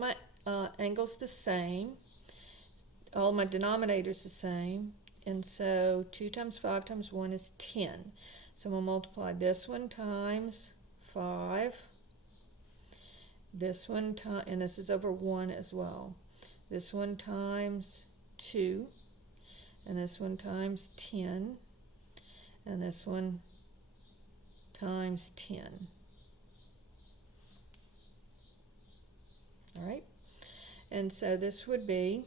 my angles the same, all my denominators the same, and so 2 times 5 times 1 is 10. So I'm going to multiply this one times 5, this one time, and this is over 1 as well. This one times 2, and this one times 10, and this one times 10. All right, and so this would be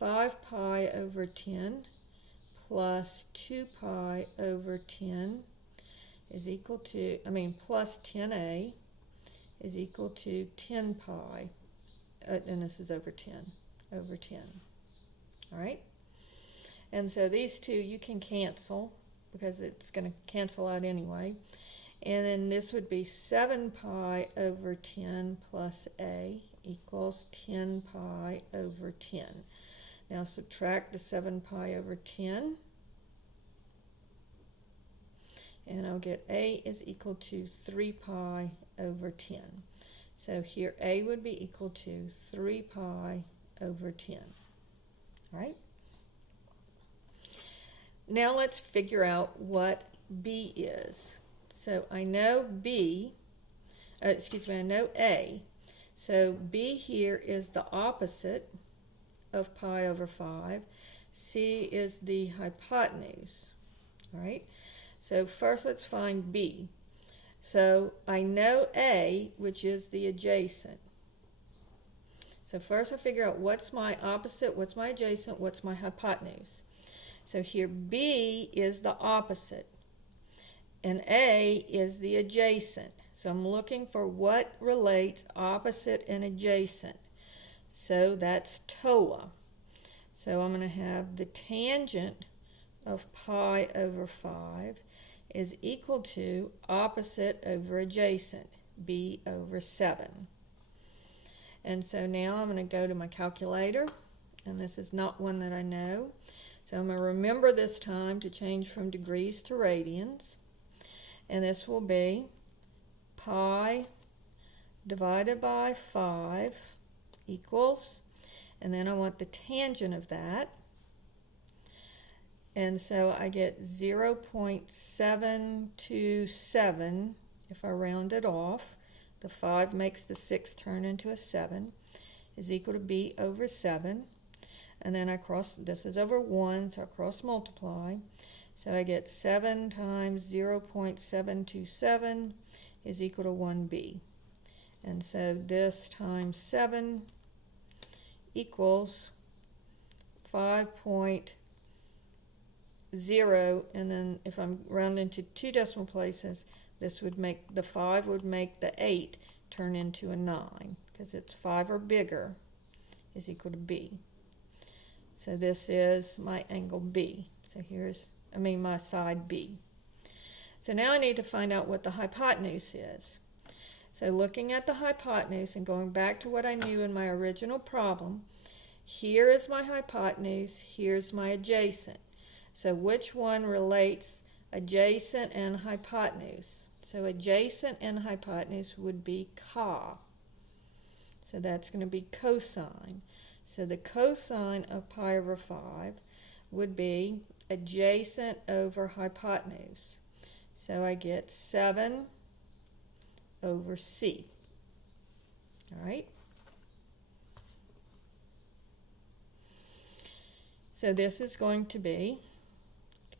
5 pi over 10 plus 2 pi over 10 is equal to, plus 10a is equal to 10 pi, and this is over 10, over 10. All right, and so these two you can cancel because it's going to cancel out anyway. And then this would be 7 pi over 10 plus a equals 10 pi over 10. Now subtract the 7 pi over 10, and I'll get a is equal to 3 pi over 10. So here a would be equal to 3 pi over 10. All right? Now let's figure out what b is. So I know I know a. So b here is the opposite of pi over 5. C is the hypotenuse. All right? So first let's find b. So I know a, which is the adjacent. So first I figure out what's my opposite, what's my adjacent, what's my hypotenuse. So here b is the opposite, and a is the adjacent. So I'm looking for what relates opposite and adjacent. So that's TOA. So I'm going to have the tangent of pi over 5 is equal to opposite over adjacent, b over 7. And so now I'm going to go to my calculator, and this is not one that I know. So I'm going to remember this time to change from degrees to radians. And this will be pi divided by 5 equals, and then I want the tangent of that. And so I get 0.727 if I round it off. The 5 makes the 6 turn into a 7, is equal to b over 7. And then I cross, this is over 1, so I cross multiply. So I get 7 times 0.727 is equal to 1b. And so this times 7 equals 5.0, and then if I'm rounding to 2 decimal places, this would make, the 5 would make the 8 turn into a 9, because it's 5 or bigger is equal to b. So this is my angle B. So here's, my side B. So now I need to find out what the hypotenuse is. So looking at the hypotenuse and going back to what I knew in my original problem, here is my hypotenuse, here's my adjacent. So which one relates adjacent and hypotenuse? So adjacent and hypotenuse would be ca. So that's going to be cosine. So the cosine of pi over 5 would be adjacent over hypotenuse. So I get 7 over c. All right? So this is going to be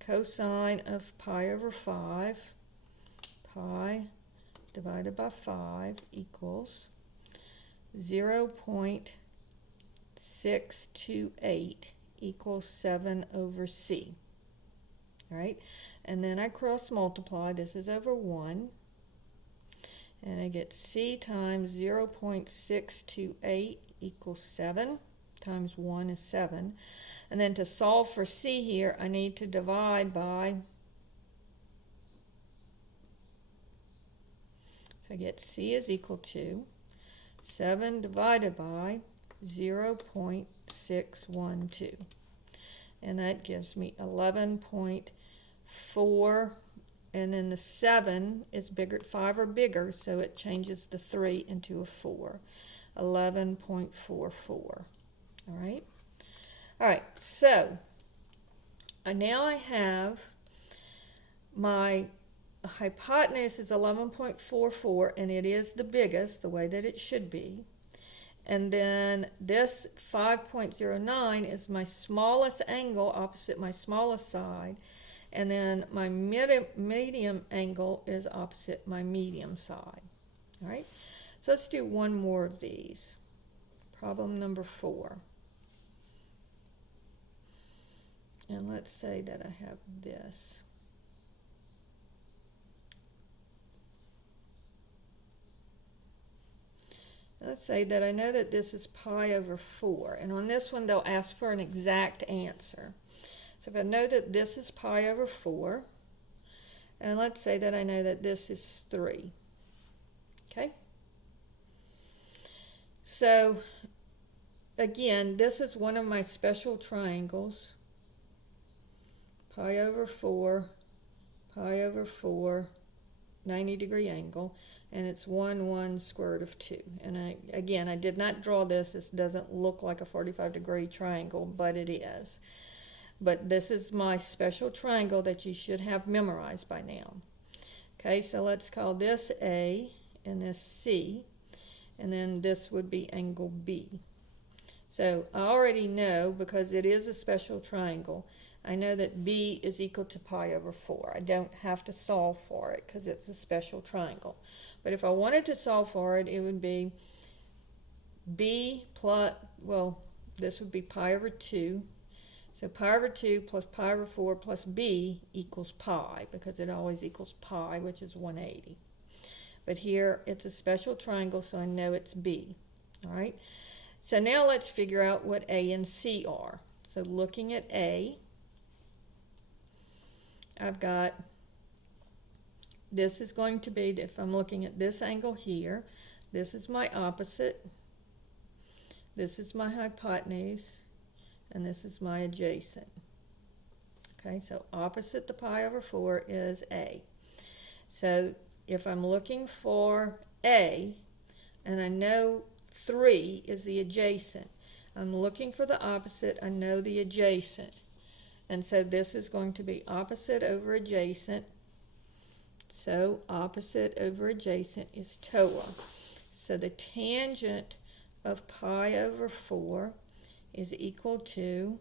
cosine of pi over 5, pi divided by 5 equals 0.628 equals 7 over c. All right, and then I cross multiply. This is over 1, and I get c times 0.628 equals 7 times 1 is 7. And then to solve for c here, I need to divide by, so I get c is equal to 7 divided by 0.612. And that gives me 11.4 and then the 7 is bigger, 5 or bigger, so it changes the 3 into a 4. 11.44. All right. All right, so now I have my hypotenuse is 11.44, and it is the biggest, the way that it should be. And then this 5.09 is my smallest angle opposite my smallest side. And then my medium angle is opposite my medium side. All right, so let's do one more of these. Problem number 4. And let's say that I have this. Let's say that I know that this is pi over 4. And on this one, they'll ask for an exact answer. So if I know that this is pi over 4, and let's say that I know that this is 3. Okay? So, again, this is one of my special triangles. Pi over 4, pi over 4, 90-degree angle, and it's 1, 1, square root of 2. And again, I did not draw this. This doesn't look like a 45-degree triangle, but it is. But this is my special triangle that you should have memorized by now. Okay, so let's call this A and this C, and then this would be angle B. So I already know, because it is a special triangle, I know that B is equal to pi over 4. I don't have to solve for it because it's a special triangle. But if I wanted to solve for it, it would be B plus, well, this would be pi over 2. So pi over 2 plus pi over 4 plus B equals pi, because it always equals pi, which is 180. But here it's a special triangle, so I know it's B. All right. So now let's figure out what A and C are. So looking at A, I've got, this is going to be, if I'm looking at this angle here, this is my opposite, this is my hypotenuse, and this is my adjacent. Okay, so opposite the pi over 4 is A. So if I'm looking for A, and I know 3 is the adjacent, I'm looking for the opposite, I know the adjacent. And so this is going to be opposite over adjacent. So opposite over adjacent is TOA. So the tangent of pi over 4 is equal to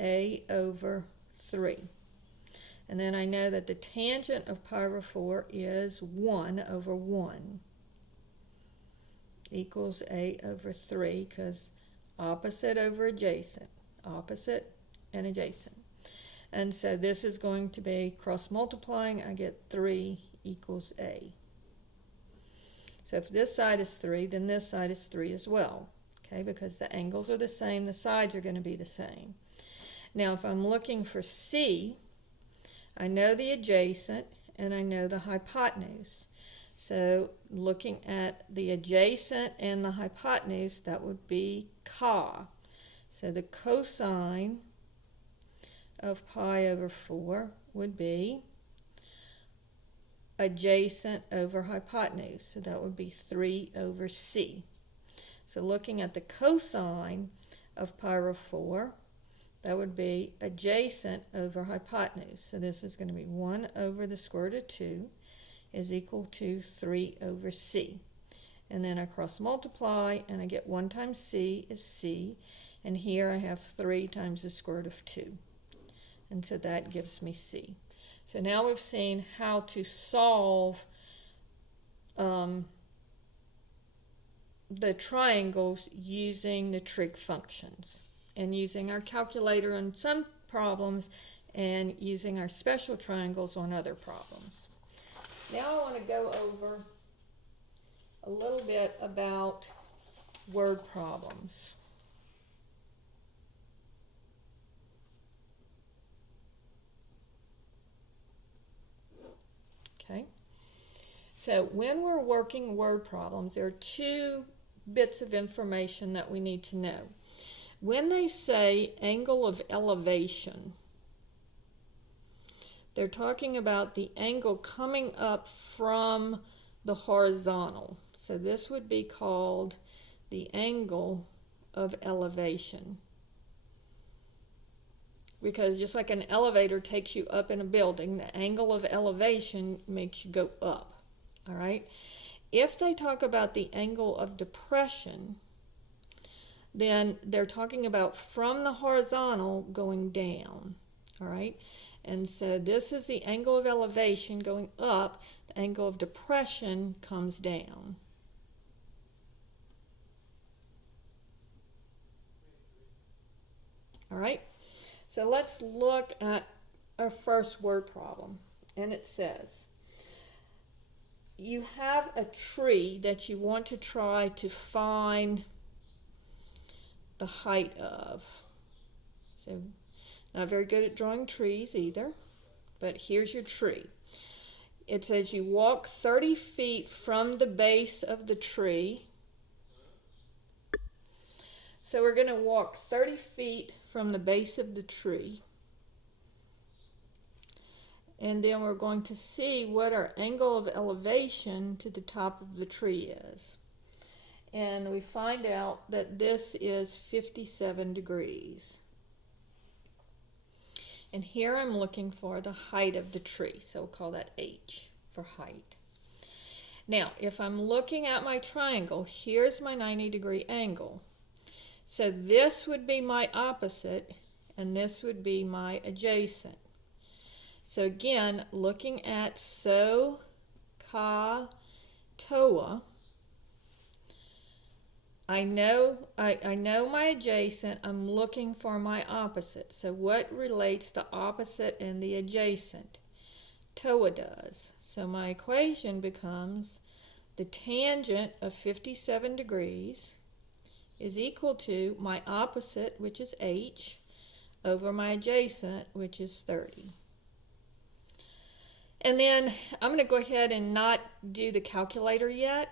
A over 3. And then I know that the tangent of pi over 4 is 1 over 1 equals A over 3, because opposite over adjacent, opposite and adjacent. And so this is going to be cross multiplying. I get 3 equals A. So if this side is 3, then this side is 3 as well. Okay, because the angles are the same, the sides are going to be the same. Now if I'm looking for C, I know the adjacent and I know the hypotenuse. So looking at the adjacent and the hypotenuse, that would be CA. So the cosine of pi over 4 would be adjacent over hypotenuse. So that would be 3 over C. So looking at the cosine of pi over 4, that would be adjacent over hypotenuse. So this is going to be 1 over the square root of 2 is equal to 3 over C. And then I cross multiply, and I get 1 times C is C. And here I have 3 times the square root of 2. And so that gives me C. So now we've seen how to solve the triangles using the trig functions, and using our calculator on some problems, and using our special triangles on other problems. Now I want to go over a little bit about word problems. Okay, so when we're working word problems, there are 2 bits of information that we need to know. When they say angle of elevation, they're talking about the angle coming up from the horizontal. So this would be called the angle of elevation. Because just like an elevator takes you up in a building, the angle of elevation makes you go up. All right? If they talk about the angle of depression, then they're talking about from the horizontal going down. All right? And so this is the angle of elevation going up. The angle of depression comes down. All right? So let's look at our first word problem. And it says, you have a tree that you want to try to find the height of. So, not very good at drawing trees either, but here's your tree. It says you walk 30 feet from the base of the tree. So we're going to walk 30 feet from the base of the tree. And then we're going to see what our angle of elevation to the top of the tree is. And we find out that this is 57 degrees. And here I'm looking for the height of the tree, so we'll call that H for height. Now, if I'm looking at my triangle, here's my 90-degree angle. So this would be my opposite, and this would be my adjacent. So again, looking at SO, CA, TOA, I know my adjacent, I'm looking for my opposite. So what relates the opposite and the adjacent? TOA does. So my equation becomes the tangent of 57 degrees is equal to my opposite, which is H, over my adjacent, which is 30. And then I'm going to go ahead and not do the calculator yet.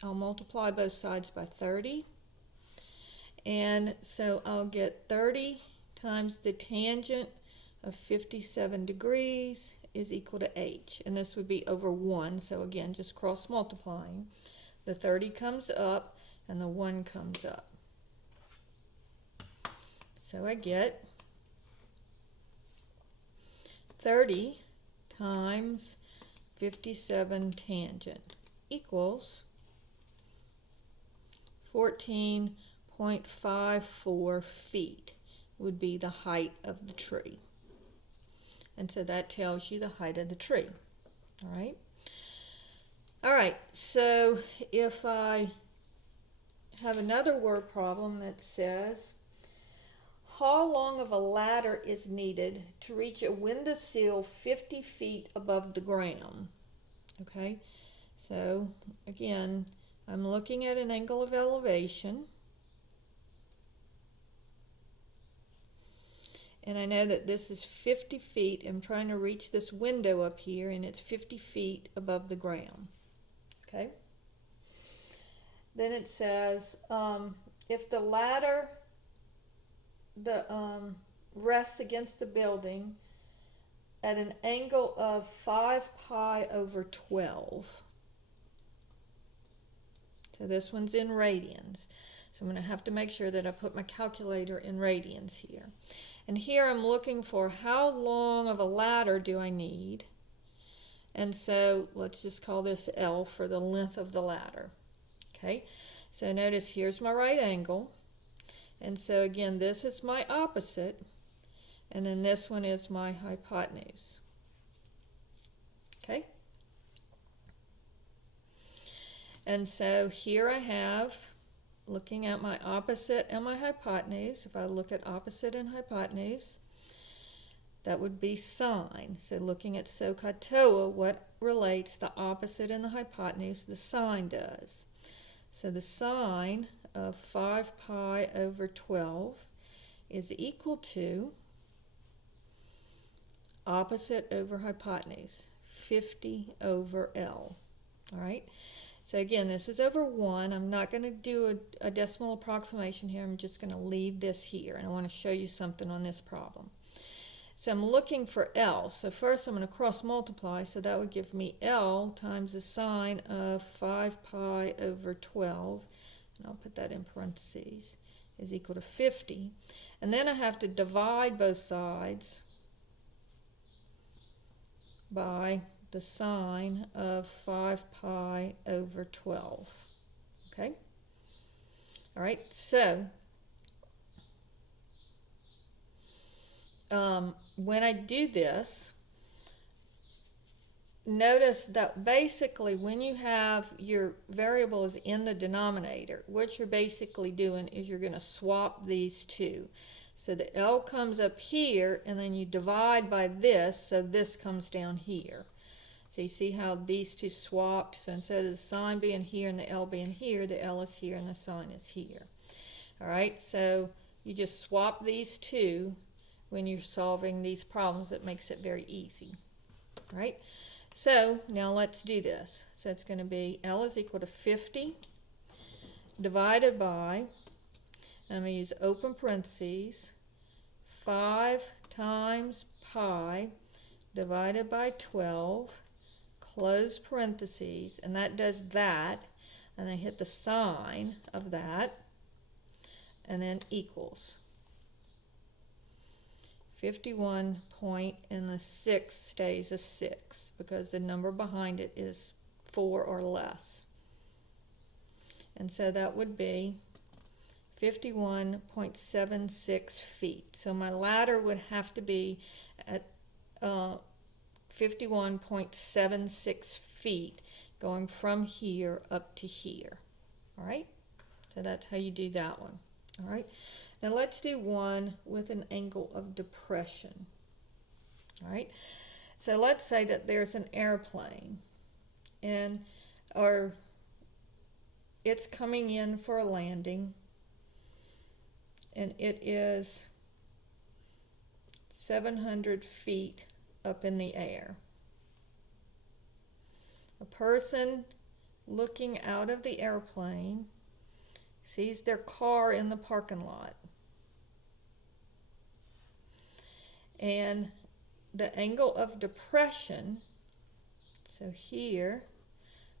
I'll multiply both sides by 30. And so I'll get 30 times the tangent of 57 degrees is equal to H. And this would be over 1. So again, just cross multiplying. The 30 comes up and the 1 comes up. So I get 30 times 57 tangent equals 14.54 feet would be the height of the tree. And so that tells you the height of the tree. All right. All right, so if I have another word problem that says, how long of a ladder is needed to reach a windowsill 50 feet above the ground? Okay, so again, I'm looking at an angle of elevation. And I know that this is 50 feet. I'm trying to reach this window up here, and it's 50 feet above the ground. Okay. Then it says, if the ladder rests against the building at an angle of 5 pi over 12. So this one's in radians. So I'm going to have to make sure that I put my calculator in radians here. And here I'm looking for how long of a ladder do I need. And so let's just call this L for the length of the ladder. Okay, so notice here's my right angle. And so again, this is my opposite. And then this one is my hypotenuse. Okay. And so here I have, looking at my opposite and my hypotenuse, if I look at opposite and hypotenuse, that would be sine. So looking at SOHCAHTOA, what relates the opposite and the hypotenuse? The sine does. So the sine of 5 pi over 12 is equal to opposite over hypotenuse, 50 over L. All right. So again, this is over 1. I'm not going to do a decimal approximation here. I'm just going to leave this here. And I want to show you something on this problem. So I'm looking for L. So first I'm going to cross multiply, so that would give me L times the sine of 5 pi over 12, and I'll put that in parentheses, is equal to 50. And then I have to divide both sides by the sine of 5 pi over 12. Okay? All right, so when I do this, notice that basically when you have your variables in the denominator, what you're basically doing is you're going to swap these two. So the L comes up here, and then you divide by this, so this comes down here. So you see how these two swapped? So instead of the sine being here and the L being here, the L is here and the sine is here. All right, so you just swap these two when you're solving these problems. That makes it very easy. All right, so now let's do this. So it's going to be L is equal to 50 divided by, I'm going to use open parentheses, 5 times pi divided by 12, close parentheses, and that does that, and I hit the sign of that, and then equals 51 point, and the 6 stays a 6 because the number behind it is 4 or less. And so that would be 51.76 feet. So my ladder would have to be at 51.76 feet going from here up to here. All right? So that's how you do that one. All right? Now let's do one with an angle of depression. All right? So let's say that there's an airplane, and or it's coming in for a landing, and it is 700 feet up in the air. A person looking out of the airplane sees their car in the parking lot. And the angle of depression, so here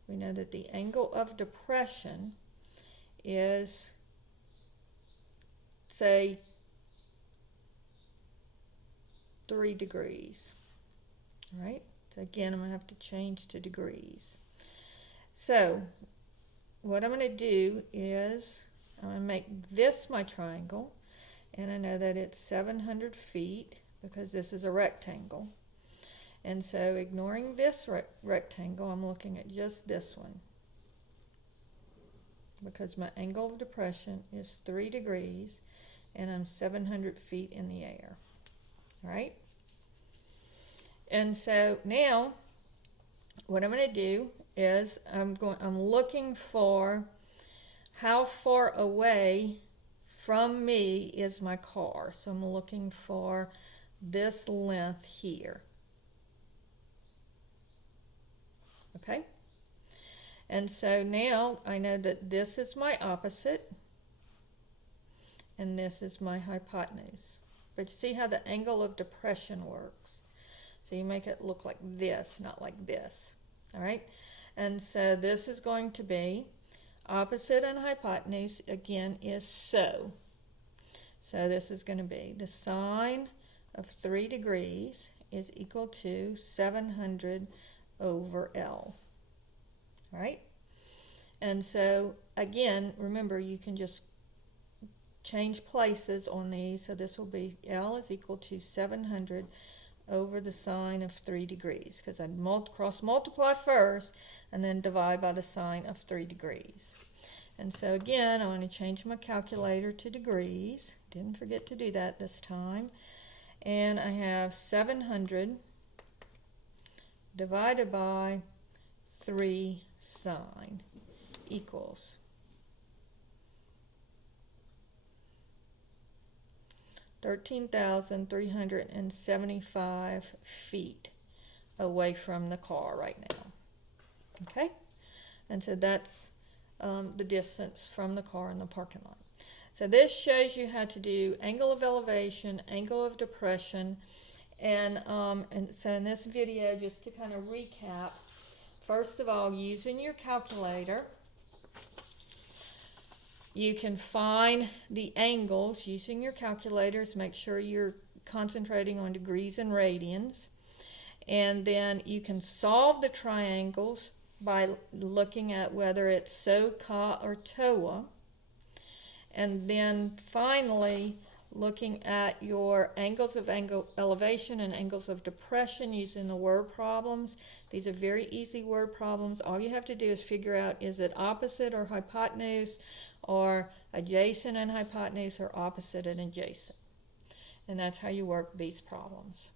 we know that the angle of depression is, say, 3 degrees. All right? So again, I'm going to have to change to degrees. So what I'm going to do is I'm going to make this my triangle, and I know that it's 700 feet because this is a rectangle. And so ignoring this rectangle, I'm looking at just this one because my angle of depression is 3 degrees and I'm 700 feet in the air. All right? And so now what I'm going to do is I'm looking for how far away from me is my car. So I'm looking for this length here. Okay? And so now I know that this is my opposite and this is my hypotenuse. But you see how the angle of depression works. So you make it look like this, not like this. All right? And so this is going to be opposite and hypotenuse, again, is so. So this is going to be the sine of 3 degrees is equal to 700 over L. All right? And so, again, remember, you can just change places on these. So this will be L is equal to 700 over the sine of 3 degrees, because I cross multiply first and then divide by the sine of 3 degrees. And so again, I want to change my calculator to degrees. Didn't forget to do that this time. And I have 700 divided by 3 sine equals 13,375 feet away from the car right now. Okay? And so that's the distance from the car in the parking lot. So this shows you how to do angle of elevation, angle of depression, And so in this video, just to kind of recap, first of all, using your calculator, you can find the angles using your calculators. Make sure you're concentrating on degrees and radians. And then you can solve the triangles by looking at whether it's SOHCAHTOA or TOA. And then finally, looking at your angles of elevation and angles of depression using the word problems. These are very easy word problems. All you have to do is figure out, is it opposite or hypotenuse, or adjacent and hypotenuse, or opposite and adjacent. And that's how you work these problems.